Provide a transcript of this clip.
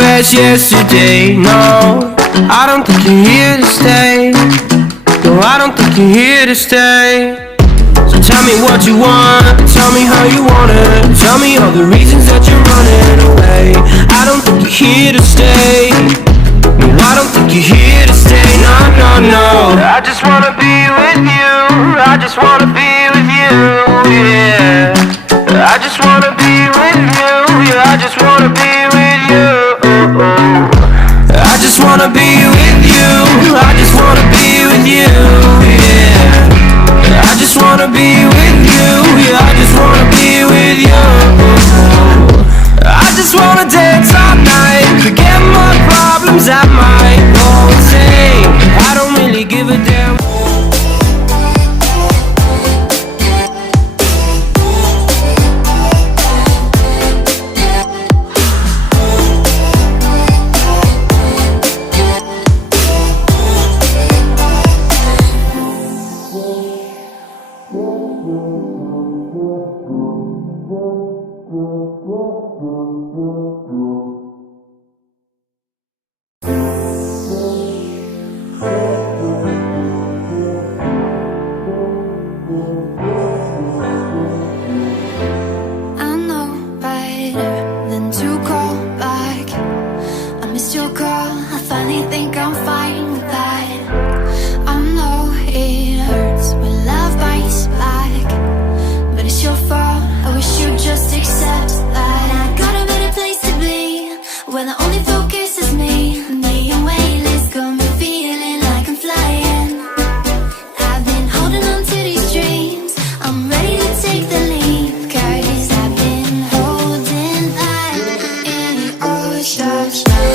fast yesterday. No, I don't think you're here to stay. No, I don't think you're here to stay. So tell me what you want, tell me how you want it. Tell me all the reasons that you're running away. I don't think you're here to stay. No, I don't think you're here to stay. No, no, no. I just wanna be with you. I just wanna be with you, yeah. I just wanna be with you. Yeah, I just wanna be with you. I just wanna be with you. I just wanna be with you, yeah. I just wanna be with you. Yeah, I just wanna be with you. I just wanna dance all night, forget my problems, I might go insane. I don't really give a damn. Stars.